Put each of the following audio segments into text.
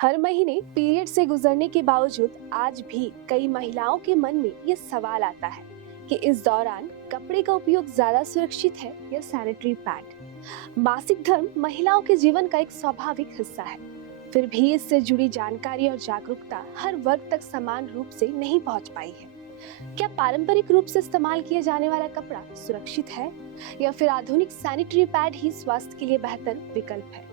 हर महीने पीरियड से गुजरने के बावजूद आज भी कई महिलाओं के मन में ये सवाल आता है कि इस दौरान कपड़े का उपयोग ज्यादा सुरक्षित है या सैनिटरी पैड। मासिक धर्म महिलाओं के जीवन का एक स्वाभाविक हिस्सा है, फिर भी इससे जुड़ी जानकारी और जागरूकता हर वर्ग तक समान रूप से नहीं पहुंच पाई है। क्या पारंपरिक रूप से इस्तेमाल किया जाने वाला कपड़ा सुरक्षित है या फिर आधुनिक सैनिटरी पैड ही स्वास्थ्य के लिए बेहतर विकल्प है?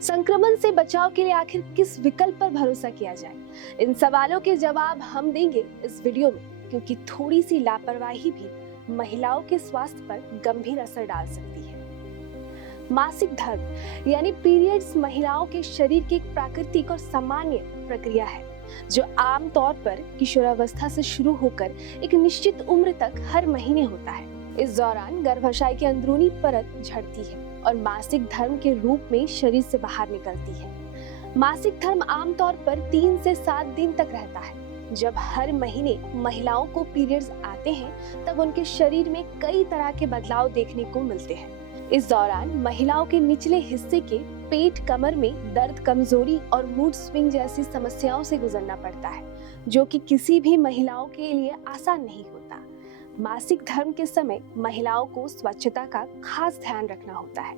संक्रमण से बचाव के लिए आखिर किस विकल्प पर भरोसा किया जाए? इन सवालों के जवाब हम देंगे इस वीडियो में, क्योंकि थोड़ी सी लापरवाही भी महिलाओं के स्वास्थ्य पर गंभीर असर डाल सकती है। मासिक धर्म यानी पीरियड्स महिलाओं के शरीर की एक प्राकृतिक और सामान्य प्रक्रिया है जो आमतौर पर किशोरावस्था से शुरू होकर एक निश्चित उम्र तक हर महीने होता है। इस दौरान गर्भाशय की अंदरूनी परत झड़ती है और मासिक धर्म के रूप में शरीर से बाहर निकलती है। मासिक धर्म आमतौर पर 3 से 7 दिन तक रहता है। जब हर महीने महिलाओं को पीरियड्स आते हैं तब उनके शरीर में कई तरह के बदलाव देखने को मिलते हैं। इस दौरान महिलाओं के निचले हिस्से के पेट, कमर में दर्द, कमजोरी और मूड स्विंग जैसी समस्याओं से गुजरना पड़ता है, जो कि किसी भी महिलाओं के लिए आसान नहीं होता। मासिक धर्म के समय महिलाओं को स्वच्छता का खास ध्यान रखना होता है,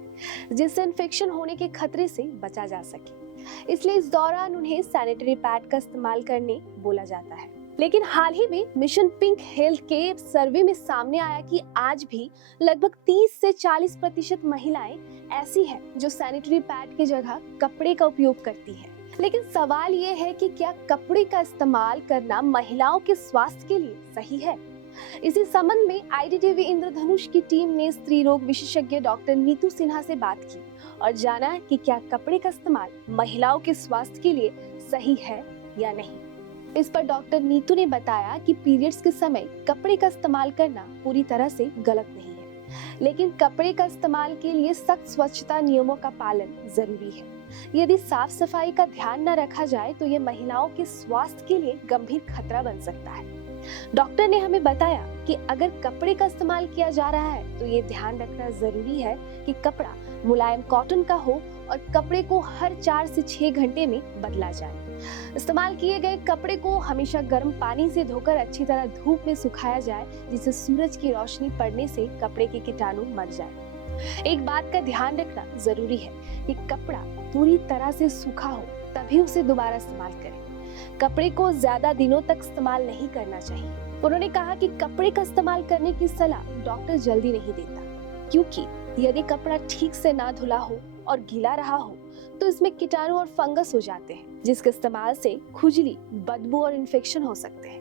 जिससे इन्फेक्शन होने के खतरे से बचा जा सके। इसलिए इस दौरान उन्हें सैनिटरी पैड का इस्तेमाल करने बोला जाता है। लेकिन हाल ही में मिशन पिंक हेल्थ के सर्वे में सामने आया कि आज भी लगभग 30 से 40% महिलाएं ऐसी हैं जो सैनिटरी पैड की जगह कपड़े का उपयोग करती हैं। लेकिन सवाल ये है कि क्या कपड़े का इस्तेमाल करना महिलाओं के स्वास्थ्य के लिए सही है? इसी संबंध में IDTV इंद्रधनुष की टीम ने स्त्री रोग विशेषज्ञ डॉक्टर नीतू सिन्हा से बात की और जाना कि क्या कपड़े का इस्तेमाल महिलाओं के स्वास्थ्य के लिए सही है या नहीं। इस पर डॉक्टर नीतू ने बताया कि पीरियड्स के समय कपड़े का इस्तेमाल करना पूरी तरह से गलत नहीं है, लेकिन कपड़े का इस्तेमाल के लिए सख्त स्वच्छता नियमों का पालन जरूरी है। यदि साफ सफाई का ध्यान न रखा जाए तो ये महिलाओं के स्वास्थ्य के लिए गंभीर खतरा बन सकता है। डॉक्टर ने हमें बताया कि अगर कपड़े का इस्तेमाल किया जा रहा है तो ये ध्यान रखना जरूरी है कि कपड़ा मुलायम कॉटन का हो और कपड़े को हर 4 से 6 घंटे में बदला जाए। इस्तेमाल किए गए कपड़े को हमेशा गर्म पानी से धोकर अच्छी तरह धूप में सुखाया जाए, जिससे सूरज की रोशनी पड़ने से कपड़े के कीटाणु मर जाए। एक बात का ध्यान रखना जरूरी है कि कपड़ा पूरी तरह से सूखा हो तभी उसे दोबारा इस्तेमाल करें। कपड़े को ज्यादा दिनों तक इस्तेमाल नहीं करना चाहिए। उन्होंने कहा कि कपड़े का इस्तेमाल करने की सलाह डॉक्टर जल्दी नहीं देता, क्योंकि यदि कपड़ा ठीक से ना धुला हो और गीला रहा हो तो इसमें कीटाणु और फंगस हो जाते हैं, जिसके इस्तेमाल से खुजली, बदबू और इन्फेक्शन हो सकते हैं।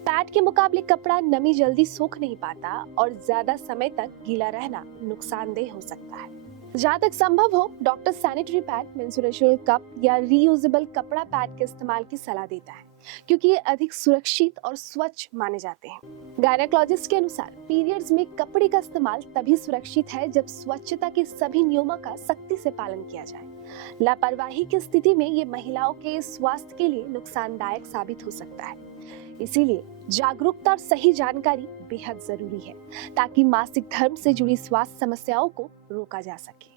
पैड के मुकाबले कपड़ा नमी जल्दी सूख नहीं पाता और ज्यादा समय तक गीला रहना नुकसानदेह हो सकता है। जहाँ तक संभव हो डॉक्टर सैनिटरी पैड, मेंस्ट्रुएशनल कप या रीयूजेबल कपड़ा पैड के इस्तेमाल की सलाह देता है, क्योंकि ये अधिक सुरक्षित और स्वच्छ माने जाते हैं। गायनेकोलॉजिस्ट के अनुसार पीरियड्स में कपड़े का इस्तेमाल तभी सुरक्षित है जब स्वच्छता के सभी नियमों का सख्ती से पालन किया जाए। लापरवाही की स्थिति में ये महिलाओं के स्वास्थ्य के लिए नुकसानदायक साबित हो सकता है। इसीलिए जागरूकता और सही जानकारी बेहद जरूरी है, ताकि मासिक धर्म से जुड़ी स्वास्थ्य समस्याओं को रोका जा सके।